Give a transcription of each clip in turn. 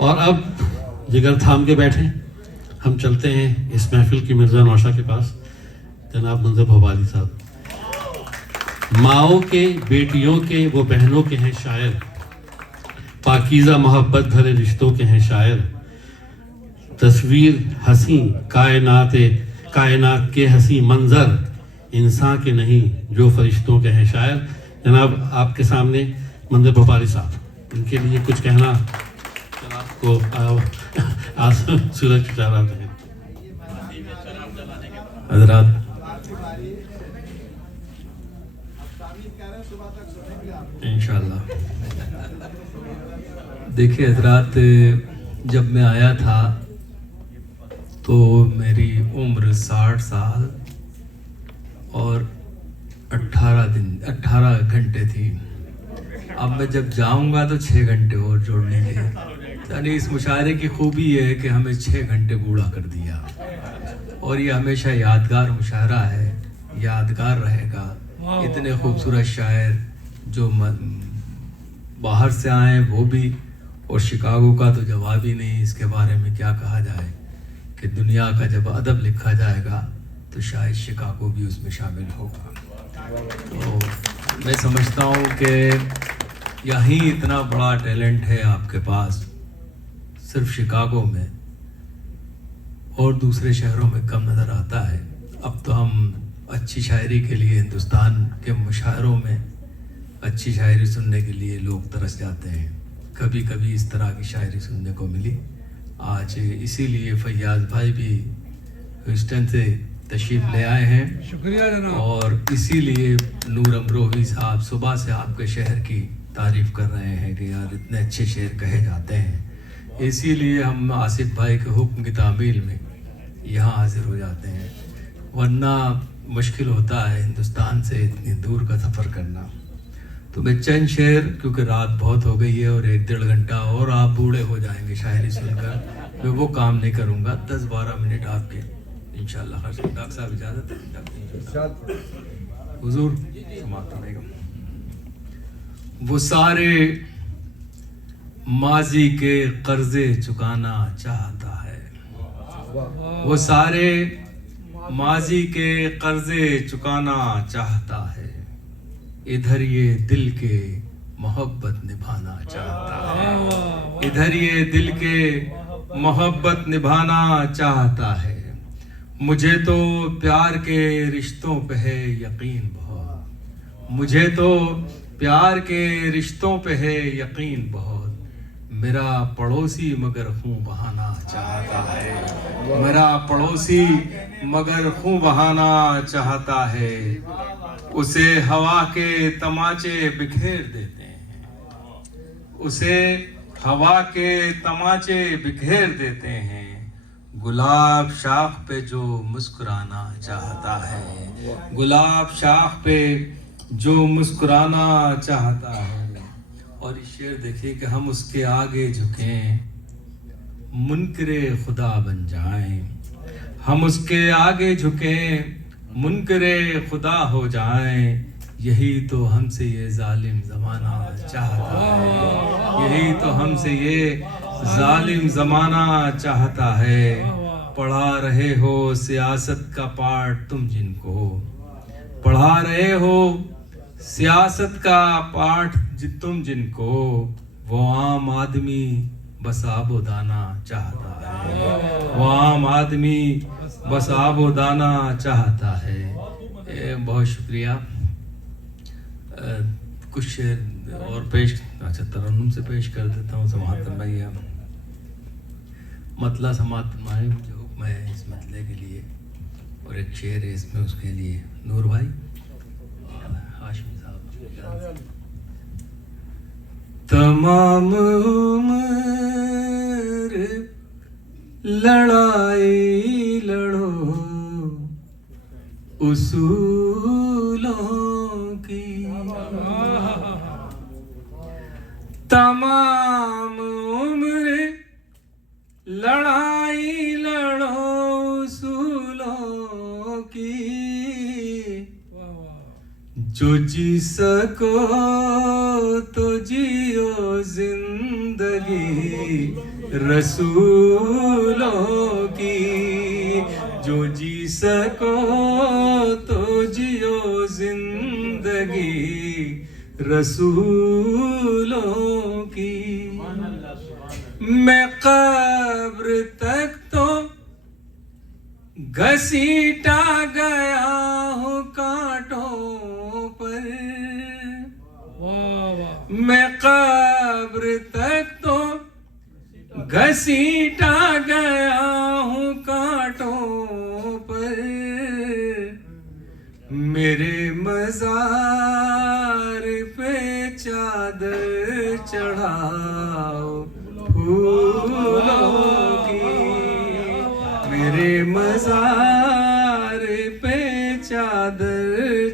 और अब जिगर थाम के बैठे, हम चलते हैं इस महफिल की मिर्ज़ा नौशा के पास, जनाब मंजर भोपाली साहब। माओ के, बेटियों के, वो बहनों के हैं शायर, पाकीज़ा मोहब्बत भरे रिश्तों के हैं शायर, तस्वीर हसी कायनात के हसी मंजर, इंसान के नहीं जो फरिश्तों के हैं शायर। जनाब आपके सामने मंजर भोपाली साहब, इनके लिए कुछ कहना आपको आज सूरज चाहते हैं। हजरात इंशाल्लाह। देखिए हजरात, जब मैं आया था तो मेरी उम्र 60 साल और 18 घंटे थी। अब मैं जब जाऊंगा तो 6 घंटे और जोड़ने के, यानी इस मुशायरे की खूबी ये है कि हमें 6 घंटे बूढ़ा कर दिया, और ये हमेशा यादगार मुशायरा है, यादगार रहेगा। इतने खूबसूरत शायर जो बाहर से आए वो भी, और शिकागो का तो जवाब ही नहीं, इसके बारे में क्या कहा जाए कि दुनिया का जब अदब लिखा जाएगा तो शायद शिकागो भी उसमें शामिल होगा। तो मैं समझता हूँ कि यहीं इतना बड़ा टैलेंट है आपके पास, सिर्फ शिकागो में, और दूसरे शहरों में कम नज़र आता है। अब तो हम अच्छी शायरी के लिए, हिंदुस्तान के मुशायरों में अच्छी शायरी सुनने के लिए लोग तरस जाते हैं। कभी कभी इस तरह की शायरी सुनने को मिली आज, इसीलिए फैयाज भाई भी ह्यूस्टन से तशरीफ़ ले आए हैं। शुक्रिया जनाब। और इसीलिए नूर अमरोही साहब सुबह से आपके शहर की तारीफ़ कर रहे हैं कि यार इतने अच्छे शेर कहे जाते हैं। इसीलिए हम आसिफ भाई के हुक्म की तामील में यहाँ हाजिर हो जाते हैं, वरना मुश्किल होता है हिंदुस्तान से इतनी दूर का सफ़र करना। तो मैं चंद शेर, क्योंकि रात बहुत हो गई है और 1-1.5 घंटा और आप बूढ़े हो जाएंगे शायरी सुनकर, मैं वो काम नहीं करूँगा। 10-12 मिनट आपके इंशाल्लाह। डॉक्टर साहब इजाज़त है? हुजूर समाप्त होगा। वो सारे माजी के कर्जे चुकाना चाहता है, वो सारे माजी के कर्जे चुकाना चाहता है, इधर ये दिल के मोहब्बत निभाना चाहता है, इधर ये दिल के मोहब्बत निभाना चाहता है। मुझे तो प्यार के रिश्तों पे है यकीन बहुत, मुझे तो प्यार के रिश्तों पे है यकीन बहुत, मेरा पड़ोसी मगर खून बहाना चाहता है, मेरा पड़ोसी मगर खून बहाना चाहता है। उसे हवा के तमाचे बिखेर देते हैं, उसे हवा के तमाचे बिखेर देते हैं, गुलाब शाख पे जो मुस्कुराना चाहता है, गुलाब शाख पे जो मुस्कुराना चाहता है। और इस शेर देखिए कि हम उसके आगे झुकें, मुनकरे खुदा बन जाएं, हम उसके आगे झुकें, मुनकरे खुदा हो जाएं, यही तो हमसे ये जालिम ज़माना चाहता है, यही तो हमसे ये जालिम ज़माना चाहता है। पढ़ा रहे हो सियासत का पाठ तुम जिनको, पढ़ा रहे हो सियासत का पाठ तुम जिनको, वो आम आदमी बस आबोदाना चाहता है, वो आम आदमी बस आबोदाना चाहता है। बहुत शुक्रिया। कुछ शेर और पेश, अच्छा तरन्नुम से पेश कर देता हूँ। समाअत फरमाइए, मतला समाअत फरमाए, मुझे हुक्म है इस मतले के लिए, और एक शेर है इसमें उसके लिए। नूर भाई, हाशिम साहब। तमाम उम्र लड़ाई लड़ो उसूलों की, तमाम उम्र लड़ाई लड़ो उसूलों की, जो जी सको तो जियो जिंदगी, रसूलों की। जो जी सको तो जियो जिंदगी रसूलों की। मैं कब्र तक तो घसीटा गया हूँ कांटों पर। मैं कब्र तक तो घसीटा गया हूँ कांटों पर। मेरे मज़ार पे चादर चढ़ाओ फूलों की। मेरे मज़ार पे चादर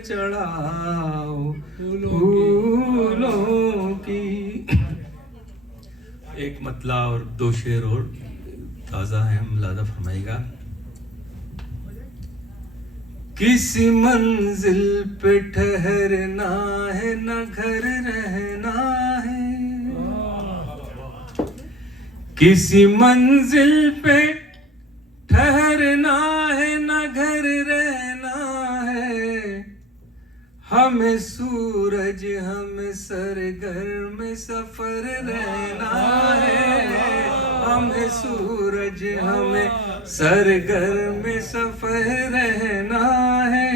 चढ़ाओ फूलों की। एक मतला और दो शेर और ताज़ा है, मुलादा फरमाइएगा। किसी मंजिल पे ठहरना है न घर रहना है। किसी मंजिल पे ठहरना है न घर रहना है। हमें सूरज हमें सरगर्म सफर रहना है। हमें सूरज हमें सरगर्म सफर रहना है।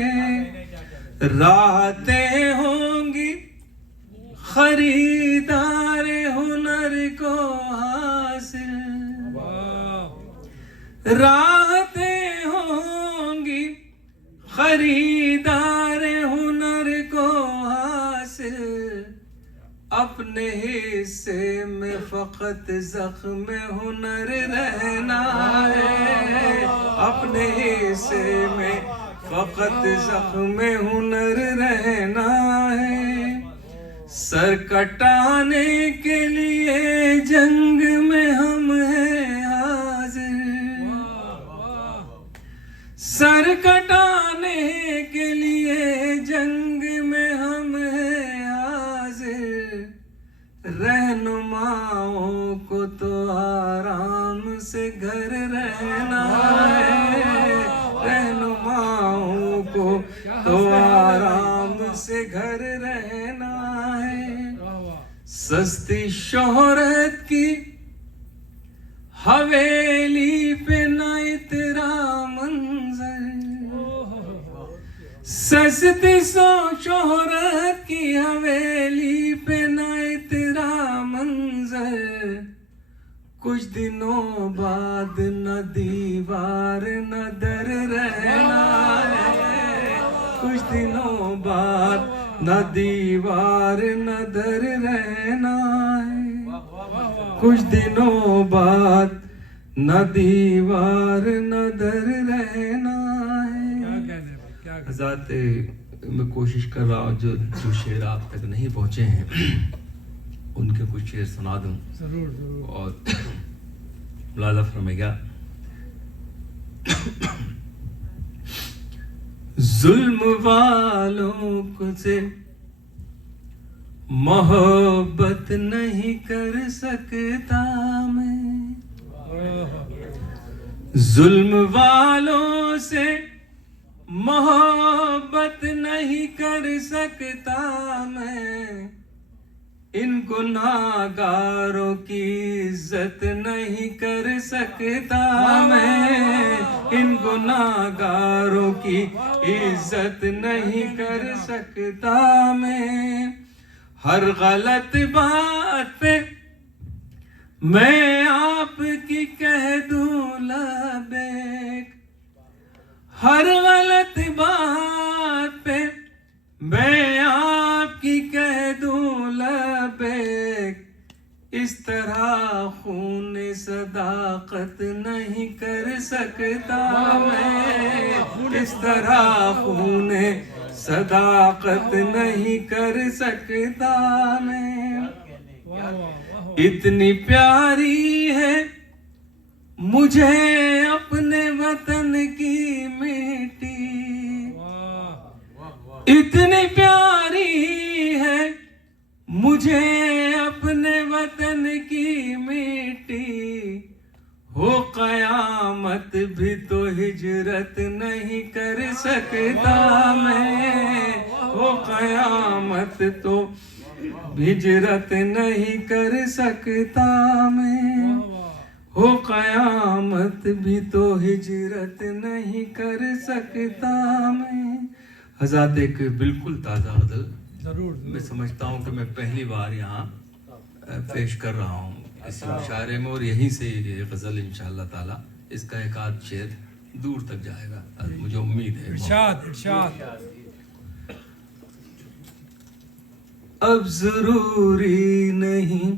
राहतें होंगी खरीदार हुनर को हासिल। राहतें होंगी खरीदार हुनर को हासिल। अपने हिस्से में फकत ज़ख्म हुनर रहना है। अपने हिस्से में फकत ज़ख्म हुनर रहना है। सर कटाने के लिए जंग में हम हैं हाजिर। सर कटाने के लिए जंग में हम हैं हाजिर। रहनुमाओं को तो आराम से घर रहना है। रहनुमाओं को तो आराम से घर रहना है। सस्ती शोहरत की हवेली पे न इतरा मंजर। सस्ती शोहरत की हवेली पे न इतरा मंजर। कुछ दिनों बाद न दीवार न दर रहना है। कुछ दिनों बाद न दीवार न दर रहना है। कुछ दिनों बाद न दीवार न दर रहना है। हज़रात, मैं कोशिश कर रहा हूँ जो शेर आप तक नहीं पहुँचे हैं उनके कुछ शेर सुना दूँ। जरूर। और मुलाज़ा फरमाइएगा। जुल्म वालों को से मोहब्बत नहीं कर सकता मैं। जुल्म वालों से मोहब्बत नहीं कर सकता मैं। इन गुनाहगारों की इज्जत नहीं कर सकता मैं। इन गुनाहगारों की इज्जत नहीं कर सकता मैं। हर गलत बात पे मैं आपकी कह दूं लबैक। हर गलत बात पे मैं आपकी कह दूं लबैक। इस तरह खून सदाकत नहीं कर सकता मैं। इस तरह खून सदाकत नहीं कर सकता मैं। इतनी प्यारी है मुझे अपने वतन की मिट्टी। इतनी प्यारी है मुझे अपने वतन की मिट्टी, हो कयामत भी तो हिजरत नहीं कर सकता मैं, हो कयामत तो हिजरत नहीं कर सकता मैं, हो कयामत भी तो हिजरत नहीं कर सकता मैं। हज़रत एक बिल्कुल ताज़ा गज़ल, जरूर मैं समझता हूँ कि मैं पहली बार यहाँ पेश कर रहा हूँ इस मुशायरे में, और यहीं से ये गज़ल इंशाअल्लाह ताला इसका एक आध शेर दूर तक जाएगा, मुझे उम्मीद है। इरशाद इरशाद। अब जरूरी नहीं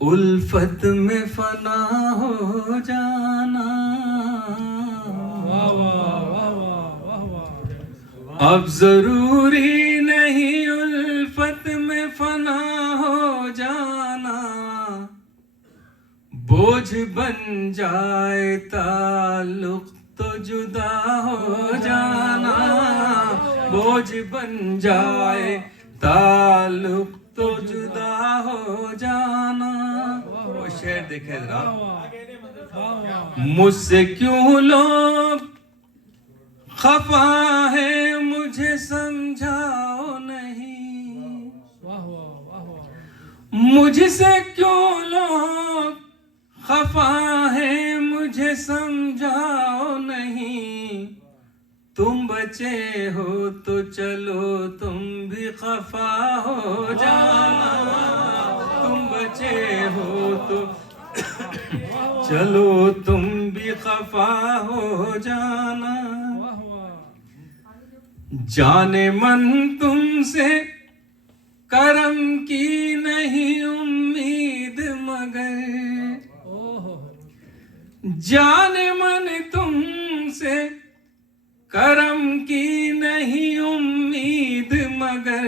उल्फत में फना हो जाना, वाह वाह वाह वाह वाह। अब जरूरी नहीं उल्फत में फना हो जाना, बोझ बन जाए ताल्लुक तो जुदा हो जाना, बोझ बन जाए ताल्लुक तो जुदा हो जाना। वो शेर देखे जरा, मुझसे क्यों लोग खफा है मुझे समझाओ नहीं, वाह वाह वाह वाह। मुझसे क्यों लोग खफा है मुझे समझाओ नहीं, तुम बचे हो तो चलो तुम भी खफा हो जाना, तुम बचे हो तो चलो तुम भी खफा हो जाना। वाह वाह। जाने मन तुमसे करम की नहीं उम्मीद मगर, ओहो। जाने मन तुमसे करम की नहीं उम्मीद मगर,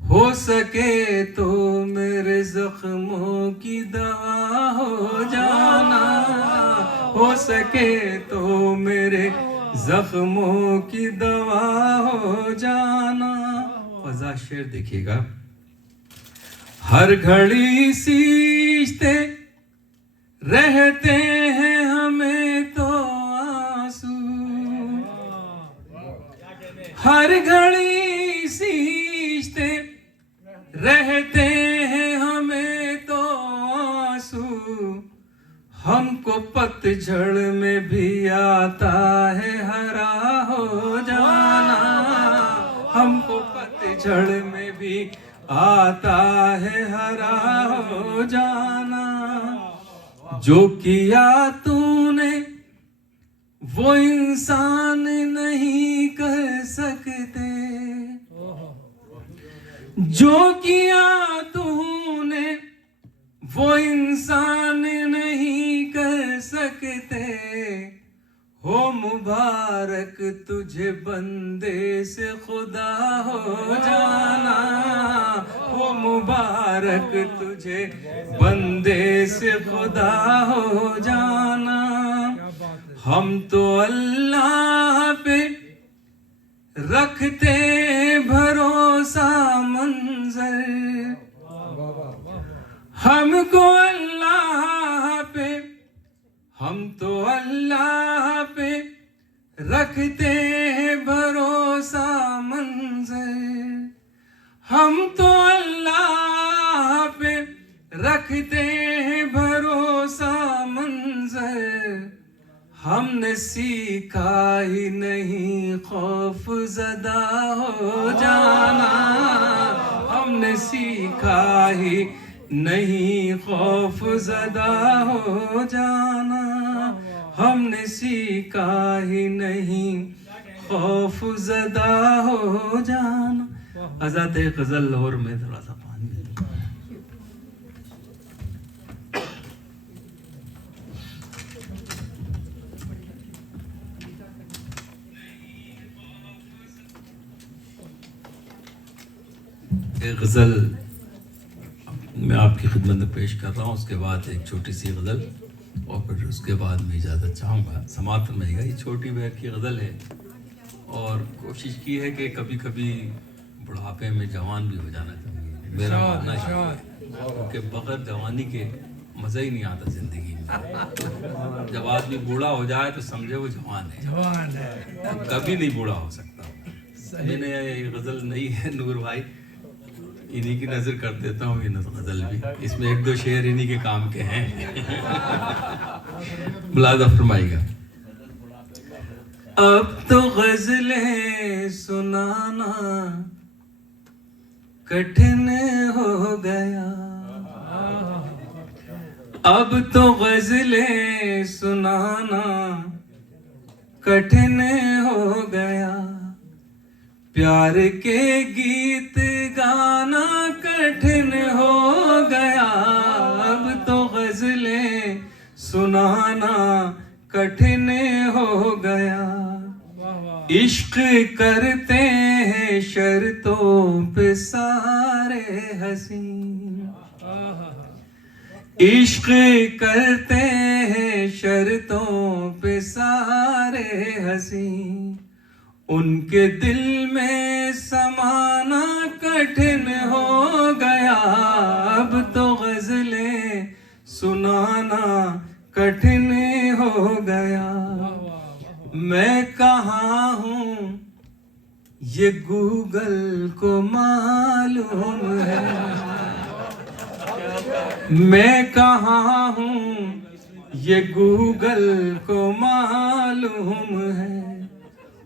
हो सके तो मेरे जख्मों की दवा हो जाना, हो सके तो मेरे जख्मों की दवा हो जाना। फजा शेर देखिएगा, हर घड़ी सींचते रहते हैं हमें तो आंसू, हर घड़ी सींचते रहते हैं हमें तो आंसू, हमको पतझड़ में भी आता है हरा हो जाना, हमको पतझड़ में भी आता है हरा हो जाना। जो किया तूने वो इंसान नहीं कर सकते, जो किया तूने वो इंसान नहीं कर सकते, हो मुबारक तुझे बंदे से खुदा हो जाना, हो मुबारक तुझे बंदे से खुदा हो जाना। हम तो अल्लाह पे रखते भरोसा मंजर, हमको अल्लाह पे, हम तो अल्लाह पे रखते हैं भरोसा मंजर, हम तो अल्लाह पे रखते हैं भरोसा मंजर, हमने सीखा ही नहीं खौफ ज़दा हो जाना, हमने सीखा ही नहीं खौफ ज़दा हो जाना, हमने सीखा ही नहीं खौफ ज़दा हो जाना। हज़रत गज़ल लाहौर में थोड़ा सा पानी एक गज़ल मैं आपकी खिदमत में पेश कर रहा हूँ, उसके बाद एक छोटी सी गज़ल और फिर उसके बाद मैं इजाज़त चाहूँगा। समाप्त रहेगा, ये छोटी बहर की गज़ल है और कोशिश की है कि कभी कभी बुढ़ापे में जवान भी हो जाना चाहिए, मेरा मानना है, क्योंकि बगैर जवानी के मज़ा ही नहीं आता ज़िंदगी में। जब आदमी बूढ़ा हो जाए तो समझे वो जवान है, जवान है। कभी नहीं बूढ़ा हो सकता। सही। मैंने ये गज़ल नहीं है नूर भाई, इन्हीं की नज़र कर देता हूँ, ये गज़ल भी, इसमें एक दो शेर इन्हीं के काम के हैं। मुलाज़ा फरमाइएगा। अब तो गज़लें सुनाना कठिन हो गया, अब तो गज़लें सुनाना कठिन हो गया, प्यार के गीत गाना कठिन हो गया, अब तो गज़लें सुनाना कठिन हो गया। वाह वाह। इश्क करते हैं शर्तों पे सारे हसीन, आहा। इश्क करते हैं शर्तों पे सारे हसीन, उनके दिल में समाना कठिन हो गया, अब तो गज़लें सुनाना कठिन हो गया। मैं कहाँ हूँ ये गूगल को मालूम है, मैं कहाँ हूँ ये गूगल को मालूम है,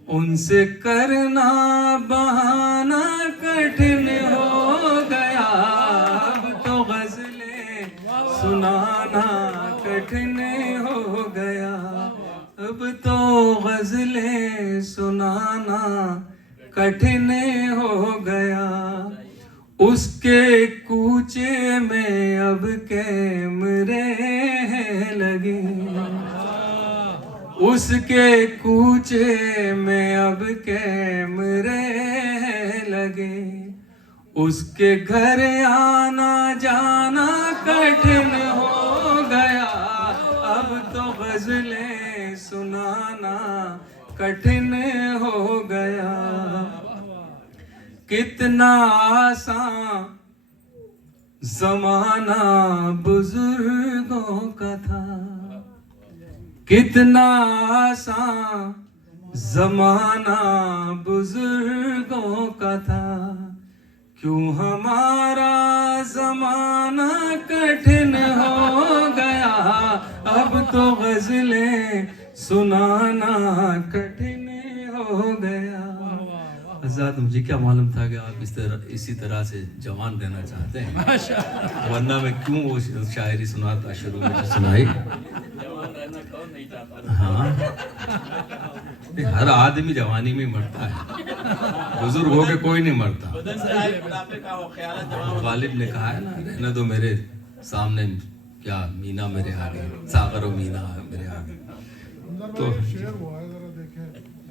उनसे करना बहाना कठिन हो गया, अब तो गज़लें सुनाना कठिन हो गया, अब तो गज़लें सुनाना कठिन हो गया। उसके कूचे में अब कैमरे लगे, उसके कूचे में अब कैमरे लगे, उसके घर आना जाना कठिन हो गया, अब तो गज़लें सुनाना कठिन हो गया। कितना आसान ज़माना बुजुर्गों का था, कितना आसान ज़माना बुजुर्गों का था, क्यों हमारा ज़माना कठिन हो गया, अब तो गज़लें सुनाना कठिन हो गया। आज़ाद, मुझे क्या मालूम था कि आप इसी तरह से जवान रहना चाहते हैं, वरना मैं क्यों वो शायरी सुनाता शुरू में जो सुनाई। हाँ, हर आदमी जवानी में मरता है, बुजुर्ग हो के कोई नहीं मरता। गालिब ने कहा है ना, रहने दो मेरे सामने क्या मीना मेरे आगे, सागर और मीना मेरे आगे। तो शेर हुआ है, जरा देखें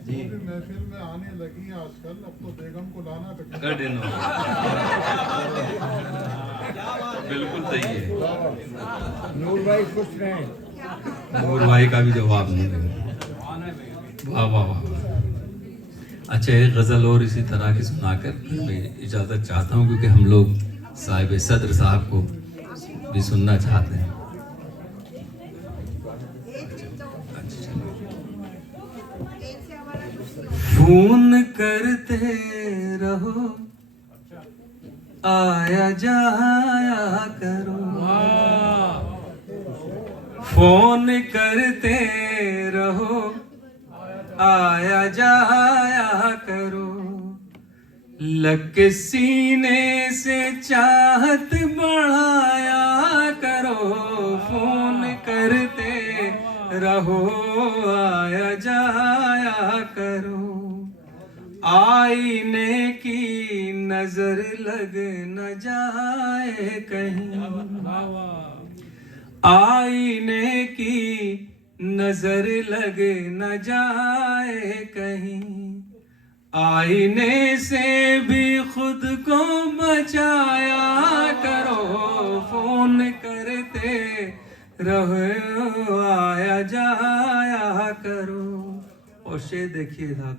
जी, महफिल में आने लगी है आजकल, अब तो बेगम को लाना कठिन हो, बिल्कुल सही है। नूर भाई खुश रहें। नूर भाई का भी जवाब नहीं देंगे। वाह वाह वाह। अच्छा, एक गज़ल और इसी तरह की सुनाकर मैं इजाज़त चाहता हूँ, क्योंकि हम लोग साहिब सदर साहब को भी सुनना चाहते हैं। फोन करते रहो, आया जाया करो, फोन करते रहो, आया जाया करो, लग के सीने से चाहत बढ़ाया करो, फोन करते रहो, आया जाया करो, आईने की नजर लग न जाए कहीं, आईने की नजर लग न जाए कहीं, आईने से भी खुद को बचाया करो, फोन करते रहो, आया जाया करो। और शेर देखिए साहब,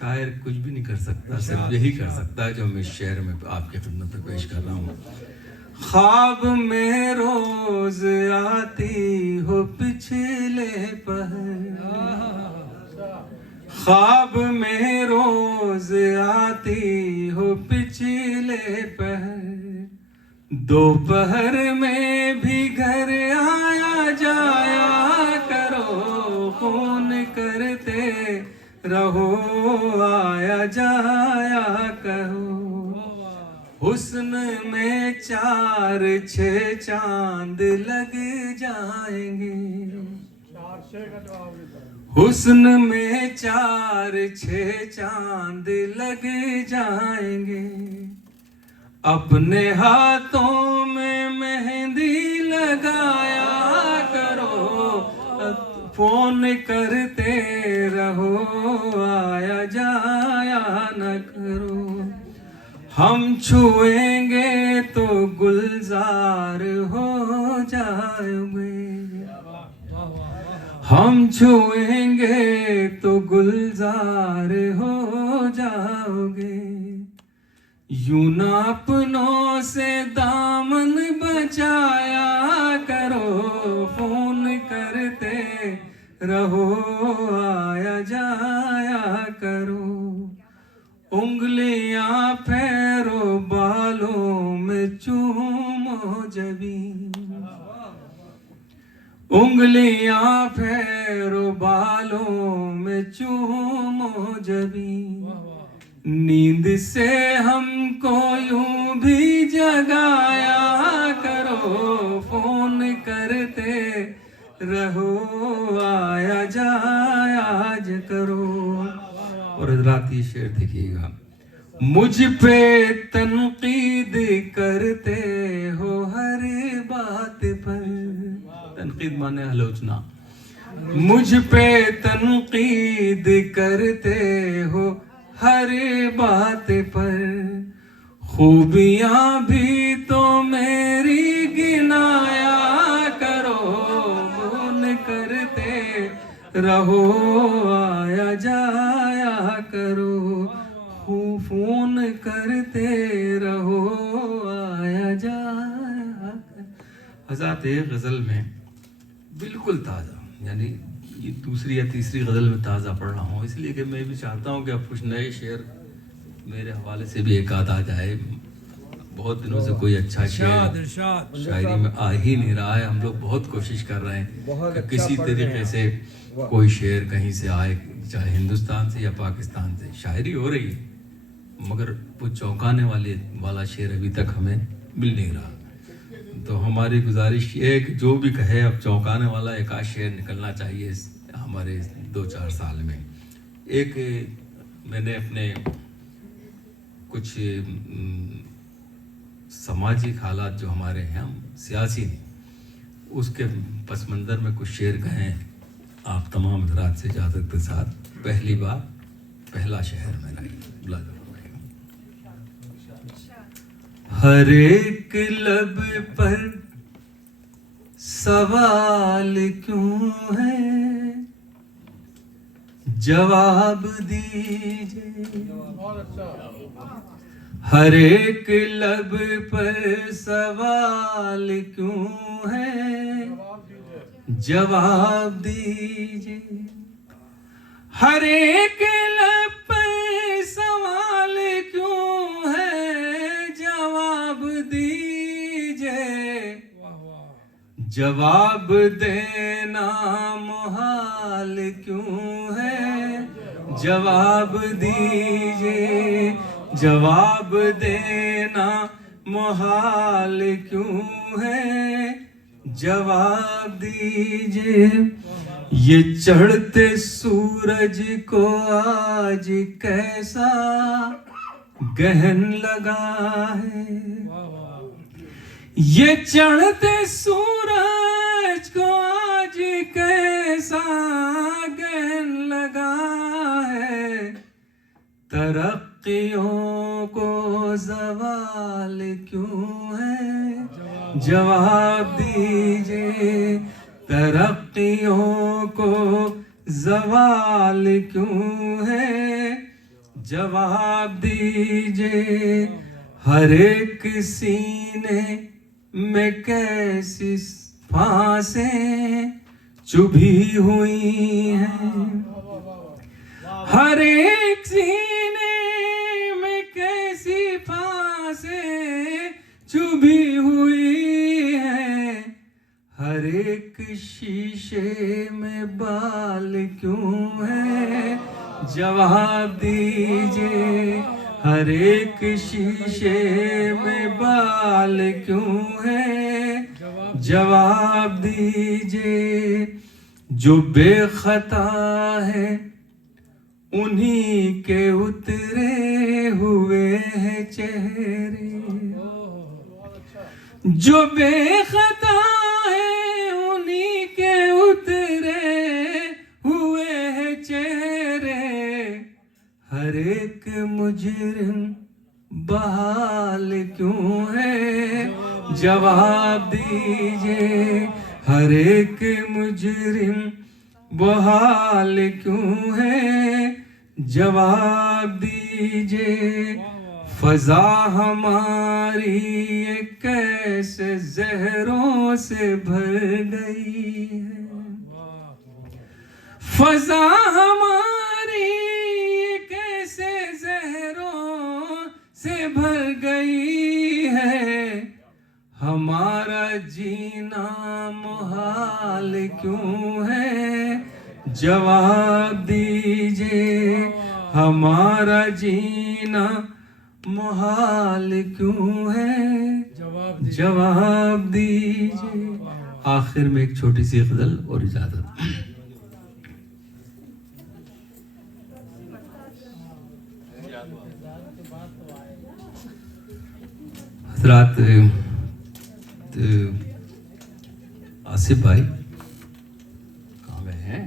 शायर कुछ भी नहीं कर सकता, सिर्फ यही कर सकता है जो मैं इस शेर में आपकी खिदमत में पेश कर रहा हूँ। ख्वाब में रोज आती हो पिछले पहर, ख्वाब में रोज आती हो पिछले पहर, दोपहर में भी घर आया जाया करो, फोन करते रहो आया जाया करो। हुस्न में 4-6 चांद लग जाएंगे, हुस्न में 4-6 चांद लग जाएंगे। अपने हाथों में मेहंदी लगाया करो, फोन करते रहो आया जाया न करो। हम छुएंगे तो गुलजार हो जाओगे, हम छुएंगे तो गुलजार हो जाओगे। यूं ना अपनों से दामन बचाया करो, फोन करते रहो आया जाया करो। उंगलियां फेरो बालों में चूमो जबी, उंगलियां फेरो बालों में चूमो जबी। नींद से हमको यूं भी जगाया करो, फोन करते रहो आया जाया करो। और हजरात ये शेर देखिएगा, मुझ पे तनकीद करते हो हर बात पर, तनकीद माने आलोचना, मुझ पे तनकीद करते हो हर बात पर। खूबियां भी तो मेरी गिनाया करो, फोन करते रहो आया जाया करो, फोन करते रहो आया जाया। हज़रत एक गज़ल में बिल्कुल ताज़ा, यानी ये दूसरी या तीसरी गज़ल में ताज़ा पढ़ रहा हूँ, इसलिए कि मैं भी चाहता हूँ कि अब कुछ नए शेर मेरे हवाले से भी एक आध आ जाए। बहुत दिनों से कोई अच्छा शेर शायरी में आ ही नहीं रहा है। हम लोग बहुत कोशिश कर रहे हैं कि किसी तरीके से कोई शेर कहीं से आए, चाहे हिंदुस्तान से या पाकिस्तान से। शायरी हो रही है मगर वो चौंकाने वाला शेर अभी तक हमें मिल नहीं रहा। तो हमारी गुजारिश ये है कि जो भी कहे, अब चौंकाने वाला एक आध शेर निकलना चाहिए हमारे 2-4 साल में। एक मैंने अपने कुछ सामाजिक हालात जो हमारे हैं, हम सियासी नहीं, उसके पस मंज़र में कुछ शेर कहें आप तमाम हज़रात से इजाज़त के साथ। पहली बार पहला शहर मेरा ही बुला। हर एक लब पर सवाल क्यों है, जवाब दीजिए। हर एक लब पर सवाल क्यों है, जवाब दीजिए। हर एक लब पर सवाल क्यों है, जवाब दीजिए। जवाब देना मुहाल क्यों है, जवाब दीजिए। जवाब देना मुहाल क्यों है, जवाब दीजिए। ये चढ़ते सूरज को आज कैसा गहन लगा है, ये चढ़ते सूरज को आज कैसा गहन लगा है। तरक्कियों को ज़वाल क्यों है, जवाब दीजिए। तरक्कियों को ज़वाल क्यों है, जवाब दीजिए हर एक सीने में कैसी फांसें चुभी हुई हैं। हर एक सीने में कैसी फांसें चुभी हुई हैं। हर एक शीशे में बाल क्यों है, जवाब दीजिए हर एक शीशे में बाल क्यों है, जवाब दीजिए। जो बेखता है उन्हीं के उतरे हुए हैं चेहरे, जो बेखता है उन्हीं के उतरे हुए हैं चेहरे। हर एक मुजरिम बहाल क्यों है, जवाब दीजिए हर एक मुजरिम बहाल क्यों है, जवाब दीजिए। फजा हमारी ये कैसे जहरों से भर गई है, फजा हमारी ये कैसे जहरों से भर गई है। हमारा जीना मुहाल क्यों है, जवाब दीजिए हमारा जीना मुहाल क्यों है, जवाब दीजिए। आखिर में एक छोटी सी गजल और इजाजत। हजरात आसिफ भाई कहाँ गए हैं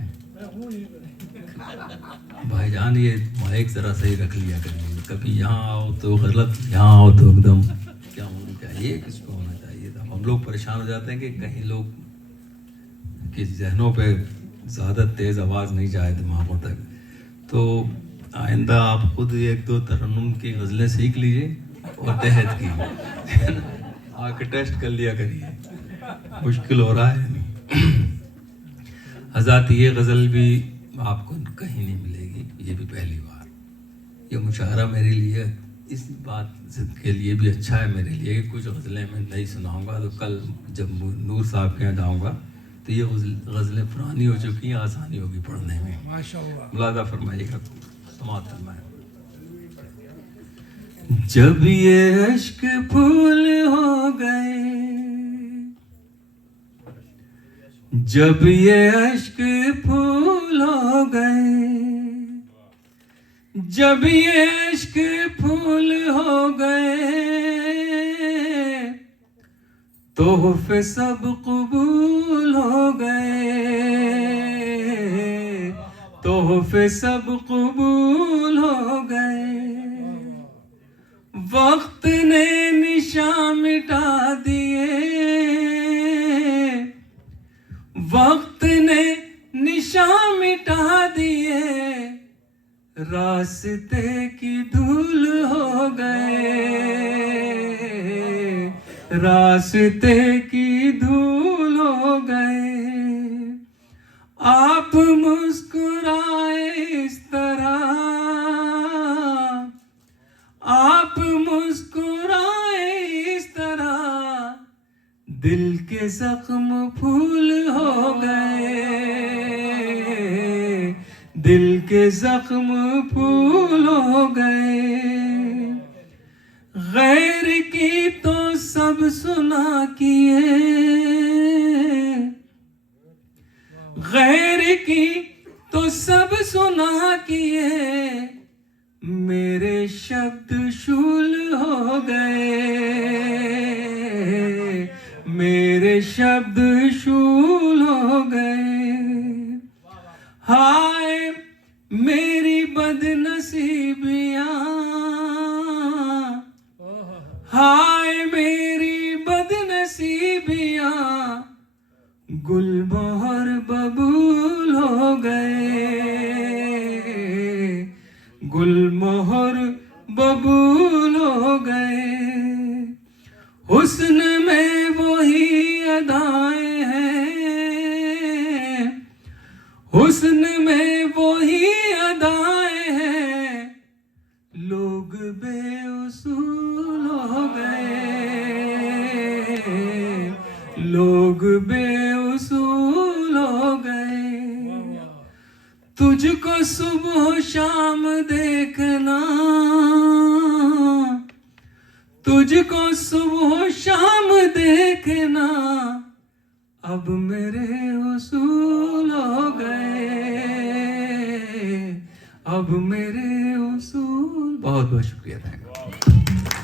भाईजान? ये माइक जरा सही रख लिया करिए, कभी यहाँ आओ तो गलत, यहाँ आओ तो एकदम क्या होना चाहिए, किसको होना चाहिए था। हम लोग परेशान हो जाते हैं कि कहीं लोग के जहनों पे ज़्यादा तेज़ आवाज़ नहीं जाए दिमागों तक। तो आइंदा आप खुद एक दो तरन्नुम की गज़लें सीख लीजिए और तहत की आके टेस्ट कर लिया करिए, मुश्किल हो रहा है। हज़रत ये गज़ल भी आपको कहीं नहीं मिलेगी, ये भी पहली बार। ये मुशायरा मेरे लिए इस बात के लिए भी अच्छा है मेरे लिए कि कुछ गज़लें मैं नहीं सुनाऊंगा, तो कल जब नूर साहब के यहाँ जाऊँगा तो ये गज़लें पुरानी हो चुकी हैं, आसानी होगी पढ़ने में। माशाअल्लाह। मुलादा फरमाइएगा, समाअत फरमाएं। जब ये अश्क फूल हो गए, जब ये अश्क फूल हो गए, जब ये अश्क फूल हो गए, तोहफे सब कबूल हो गए, तोहफे सब कबूल हो गए। वक्त ने निशान मिटा दिए, वक्त ने निशान मिटा दिए, रास्ते की धूल हो गए, रास्ते की धूल हो गए। आप मुस्कुराए इस तरह, आप मुस्कुराए इस तरह, दिल के जख्म फूल हो गए, दिल के जख्म फूल हो गए। गैर की तो सब सुना किए, गैर की तो सब सुना किए, मेरे शब्द शूल हो गए, मेरे शब्द शूल हो गए। हाय मेरी बदनसीबियाँ, हाय मेरी बदनसीबियाँ, गुलमोहर बबूल हो गए, गुलमोहर बबूल हो गए, हुस्न में वही अदाएं हैं, हुस्न में वही अदाएं हैं, लोग बेउसूल हो गए, लोग बेउसूल हो गए। तुझको सुबह शाम देखना, तुझको सुबह शाम देखना, अब मेरे उसूल हो गए, अब मेरे उसूल। बहुत बहुत शुक्रिया। Thank you.